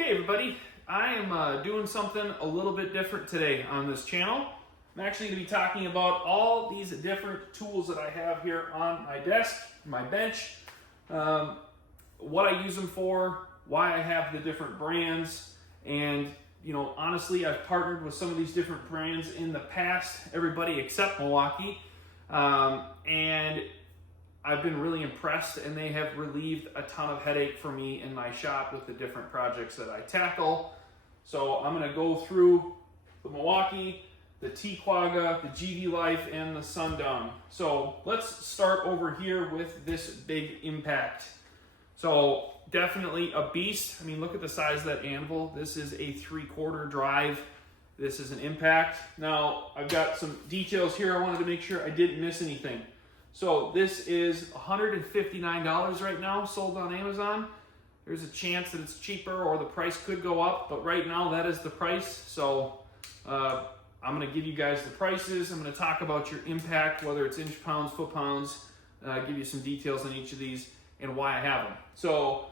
Okay, everybody, I am doing something a little bit different today on this channel. I'm actually going to be talking about all these different tools that I have here on my desk, my bench, what I use them for, why I have the different brands, and honestly, I've partnered with some of these different brands in the past, everybody except Milwaukee, and I've been really impressed, and they have relieved a ton of headache for me in my shop with the different projects that I tackle. So I'm going to go through the Milwaukee, the T-Quagga, the GV Life, and the Sundong. So let's start over here with this big impact. So definitely a beast. I mean, look at the size of that anvil. This is a 3/4 drive. This is an impact. Now, I've got some details here. I wanted to make sure I didn't miss anything. So this is $159 right now, sold on Amazon. There's a chance that it's cheaper or the price could go up, but right now that is the price. So I'm going to give you guys the prices. I'm going to talk about your impact, whether it's inch pounds, foot pounds, give you some details on each of these and why I have them. So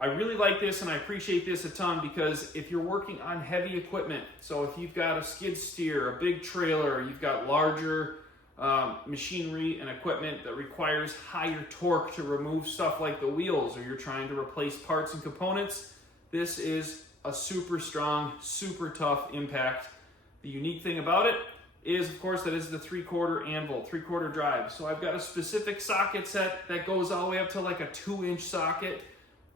I really like this and I appreciate this a ton because if you're working on heavy equipment, so if you've got a skid steer, a big trailer, you've got larger machinery and equipment that requires higher torque to remove stuff like the wheels, or you're trying to replace parts and components, this is a super strong, super tough impact. The unique thing about it is, of course, that is the 3/4 anvil, 3/4 drive. So I've got a specific socket set that goes all the way up to like a 2-inch socket,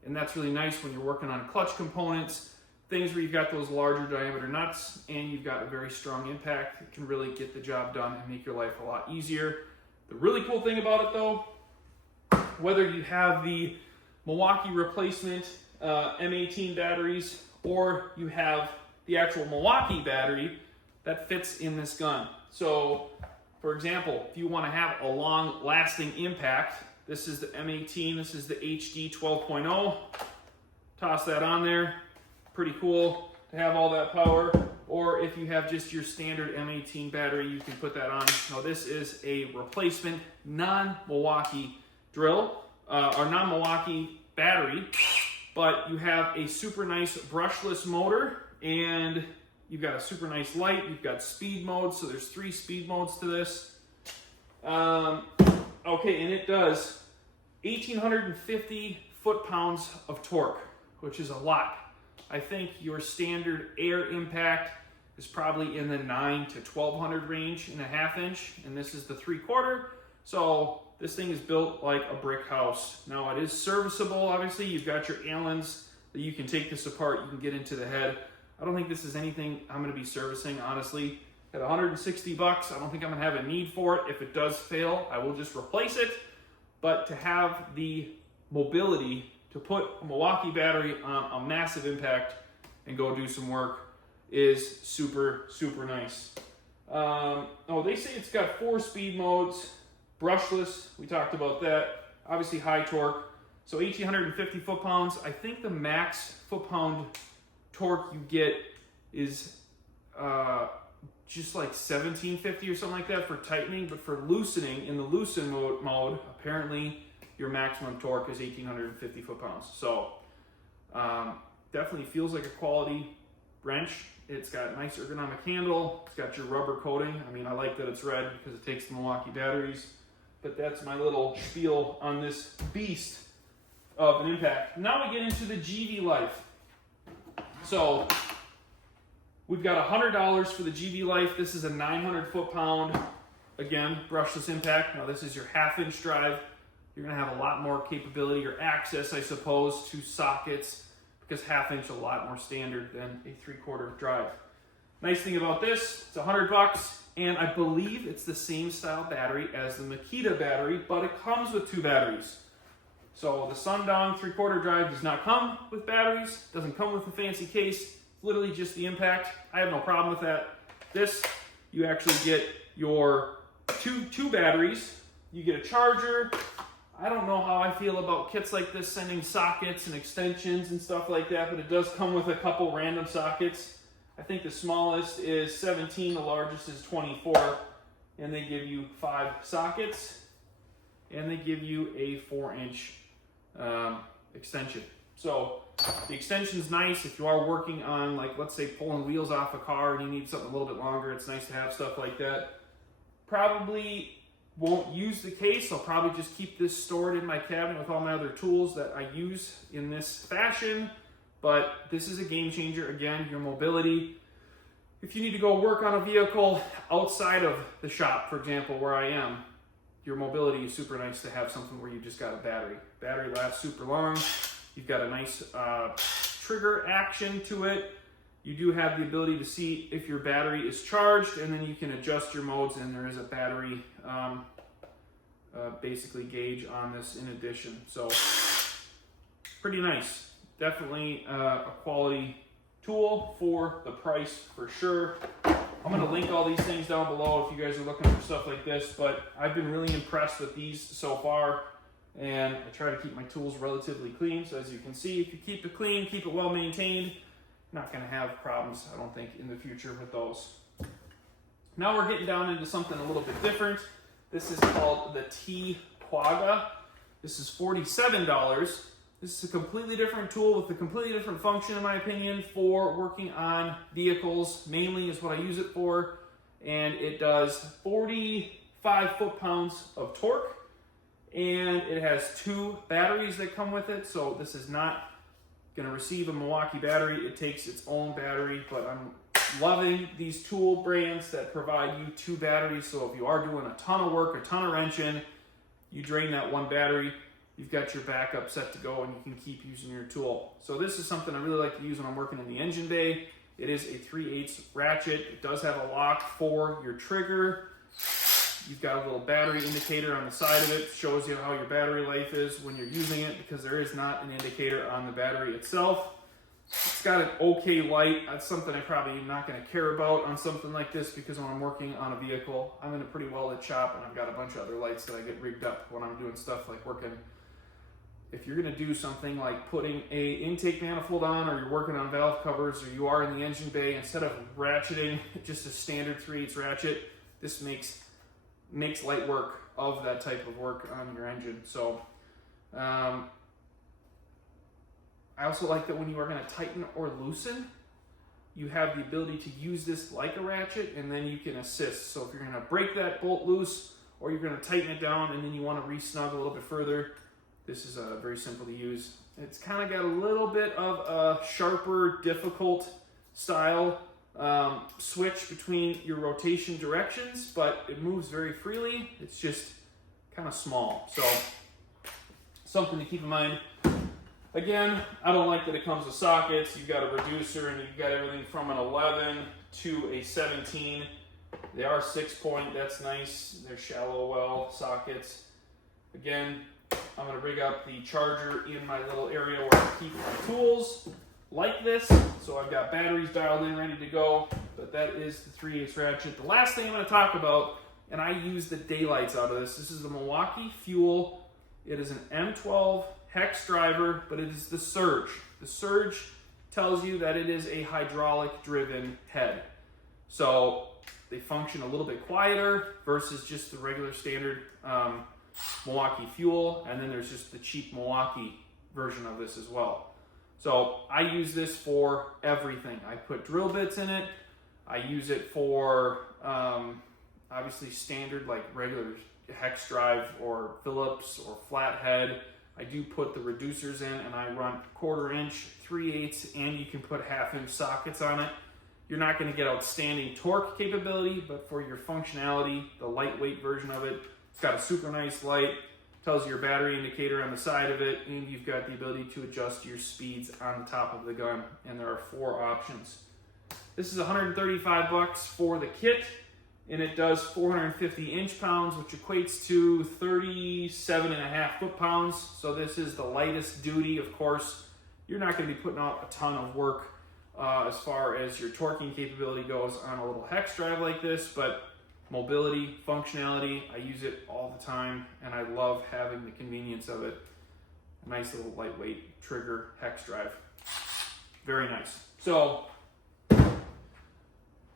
and that's really nice when you're working on clutch components, things where you've got those larger diameter nuts and you've got a very strong impact. It can really get the job done and make your life a lot easier. The really cool thing about it though, whether you have the Milwaukee replacement M18 batteries or you have the actual Milwaukee battery that fits in this gun. So for example, if you want to have a long lasting impact, this is the M18, this is the HD 12.0. Toss that on there. Pretty cool to have all that power. Or if you have just your standard M18 battery, you can put that on. Now this is a replacement non-Milwaukee drill, or non-Milwaukee battery, but you have a super nice brushless motor and you've got a super nice light. You've got speed modes, so there's 3 speed modes to this. Okay, and it does 1,850 foot-pounds of torque, which is a lot. I think your standard air impact is probably in the 9 to 1,200 range in a 1/2 inch, and this is the 3/4. So this thing is built like a brick house. Now it is serviceable, obviously. You've got your Allens that you can take this apart, you can get into the head. I don't think this is anything I'm gonna be servicing, honestly. At 160 bucks, I don't think I'm gonna have a need for it. If it does fail, I will just replace it. But to have the mobility to put a Milwaukee battery on a massive impact and go do some work is super, super nice. Oh, they say it's got 4 speed modes, brushless, we talked about that. Obviously high torque, so 1,850 foot-pounds. I think the max foot-pound torque you get is just like 1,750 or something like that for tightening, but for loosening, in the loosen mode, apparently your maximum torque is 1,850 foot-pounds. So definitely feels like a quality wrench. It's got a nice ergonomic handle. It's got your rubber coating. I mean, I like that it's red because it takes the Milwaukee batteries. But that's my little spiel on this beast of an impact. Now we get into the GV Life. So we've got $100 for the GV Life. This is a 900 foot-pound, again, brushless impact. Now this is your 1/2 inch drive. You're gonna have a lot more capability or access, I suppose, to sockets because 1/2 inch is a lot more standard than a 3/4 drive. Nice thing about this, it's $100 and I believe it's the same style battery as the Makita battery, but it comes with 2 batteries. So the Sundong 3/4 drive does not come with batteries, doesn't come with a fancy case, it's literally just the impact. I have no problem with that. This, you actually get your two batteries, you get a charger. I don't know how I feel about kits like this sending sockets and extensions and stuff like that, but it does come with a couple random sockets. I think the smallest is 17, the largest is 24, and they give you 5 sockets, and they give you a 4-inch extension. So the extension's nice if you are working on, like, let's say pulling wheels off a car and you need something a little bit longer. It's nice to have stuff like that. Probably won't use the case. I'll probably just keep this stored in my cabinet with all my other tools that I use in this fashion. But this is a game changer. Again, your mobility. If you need to go work on a vehicle outside of the shop, for example, where I am, your mobility is super nice to have something where you just got a battery. Battery lasts super long. You've got a nice trigger action to it. You do have the ability to see if your battery is charged, and then you can adjust your modes, and there is a battery basically gauge on this in addition. So pretty nice. Definitely a quality tool for the price for sure. I'm going to link all these things down below if you guys are looking for stuff like this, but I've been really impressed with these so far, and I try to keep my tools relatively clean. So as you can see, if you keep it clean, keep it well maintained, not going to have problems, I don't think, in the future with those. Now we're getting down into something a little bit different. This is called the T-Quagga. This is $47. This is a completely different tool with a completely different function, in my opinion, for working on vehicles. Mainly is what I use it for. And it does 45 foot-pounds of torque. And it has 2 batteries that come with it. So this is not going to receive a Milwaukee battery. It takes its own battery. But I'm loving these tool brands that provide you 2 batteries. So if you are doing a ton of work, a ton of wrenching, you drain that one battery, you've got your backup set to go, and you can keep using your tool. So this is something I really like to use when I'm working in the engine bay. It is a 3/8 ratchet. It does have a lock for your trigger. You've got a little battery indicator on the side of it. It shows you how your battery life is when you're using it, because there is not an indicator on the battery itself. It's got an okay light. That's something I probably am not going to care about on something like this, because when I'm working on a vehicle, I'm in a pretty well-lit shop, and I've got a bunch of other lights that I get rigged up when I'm doing stuff like working. If you're going to do something like putting a intake manifold on, or you're working on valve covers, or you are in the engine bay, instead of ratcheting just a standard 3/8 ratchet, this makes light work of that type of work on your engine. So I also like that when you are going to tighten or loosen, you have the ability to use this like a ratchet, and then you can assist. So if you're going to break that bolt loose, or you're going to tighten it down, and then you want to re-snug a little bit further, this is very simple to use. It's kind of got a little bit of a sharper, difficult style switch between your rotation directions, but it moves very freely. It's just kind of small. So something to keep in mind. Again, I don't like that it comes with sockets. You've got a reducer, and you've got everything from an 11 to a 17. They are 6-point. That's nice. They're shallow well sockets. Again, I'm going to rig up the charger in my little area where I keep my tools like this. So I've got batteries dialed in, ready to go. But that is the 3/8 ratchet. The last thing I'm going to talk about, and I use the daylights out of this. This is the Milwaukee Fuel. It is an M12 hex driver, but it is the Surge. The Surge tells you that it is a hydraulic driven head. So they function a little bit quieter versus just the regular standard Milwaukee Fuel, and then there's just the cheap Milwaukee version of this as well. So I use this for everything. I put drill bits in it. I use it for obviously standard like regular hex drive or Phillips or flathead. I do put the reducers in, and I run 1/4 inch, 3/8, and you can put 1/2 inch sockets on it. You're not going to get outstanding torque capability, but for your functionality, the lightweight version of it, it's got a super nice light, tells you your battery indicator on the side of it, and you've got the ability to adjust your speeds on the top of the gun, and there are 4 options. This is $135 for the kit, and it does 450 inch-pounds, which equates to 37.5 foot-pounds. So this is the lightest duty. Of course, you're not going to be putting out a ton of work as far as your torquing capability goes on a little hex drive like this, but mobility, functionality, I use it all the time, and I love having the convenience of it. A nice little lightweight trigger hex drive. Very nice. So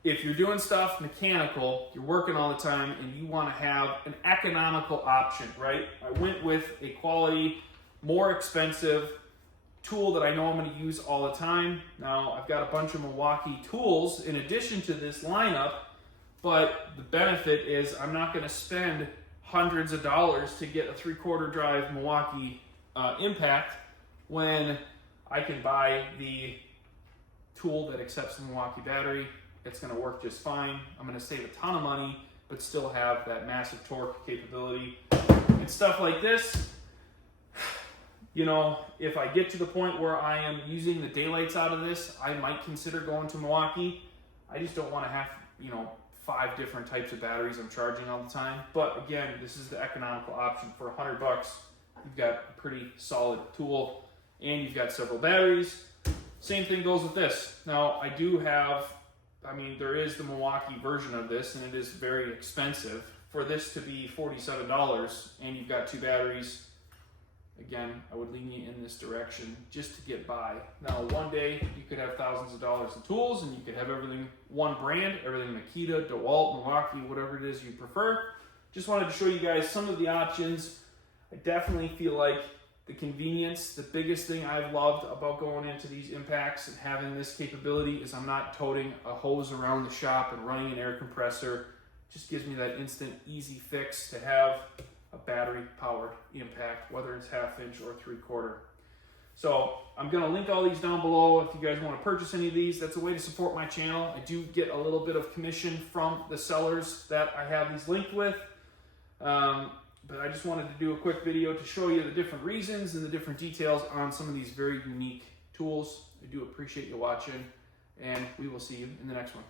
if you're doing stuff mechanical, you're working all the time, and you want to have an economical option, right? I went with a quality, more expensive tool that I know I'm going to use all the time. Now, I've got a bunch of Milwaukee tools in addition to this lineup, but the benefit is I'm not going to spend hundreds of dollars to get a 3/4 drive Milwaukee impact when I can buy the tool that accepts the Milwaukee battery. It's going to work just fine. I'm going to save a ton of money, but still have that massive torque capability and stuff like this. You know, if I get to the point where I am using the daylights out of this, I might consider going to Milwaukee. I just don't want to have, 5 different types of batteries I'm charging all the time. But again, this is the economical option. For $100, you've got a pretty solid tool and you've got several batteries. Same thing goes with this. Now, I do have, there is the Milwaukee version of this, and it is very expensive. For this to be $47 and you've got 2 batteries, again, I would lean you in this direction just to get by. Now, one day you could have thousands of dollars in tools and you could have everything one brand, everything Makita, DeWalt, Milwaukee, whatever it is you prefer. Just wanted to show you guys some of the options. I definitely feel like the convenience, the biggest thing I've loved about going into these impacts and having this capability is I'm not toting a hose around the shop and running an air compressor. It just gives me that instant, easy fix to have a battery-powered impact, whether it's 1/2 inch or 3/4. So I'm going to link all these down below if you guys want to purchase any of these. That's a way to support my channel. I do get a little bit of commission from the sellers that I have these linked with. But I just wanted to do a quick video to show you the different reasons and the different details on some of these very unique tools. I do appreciate you watching, and we will see you in the next one.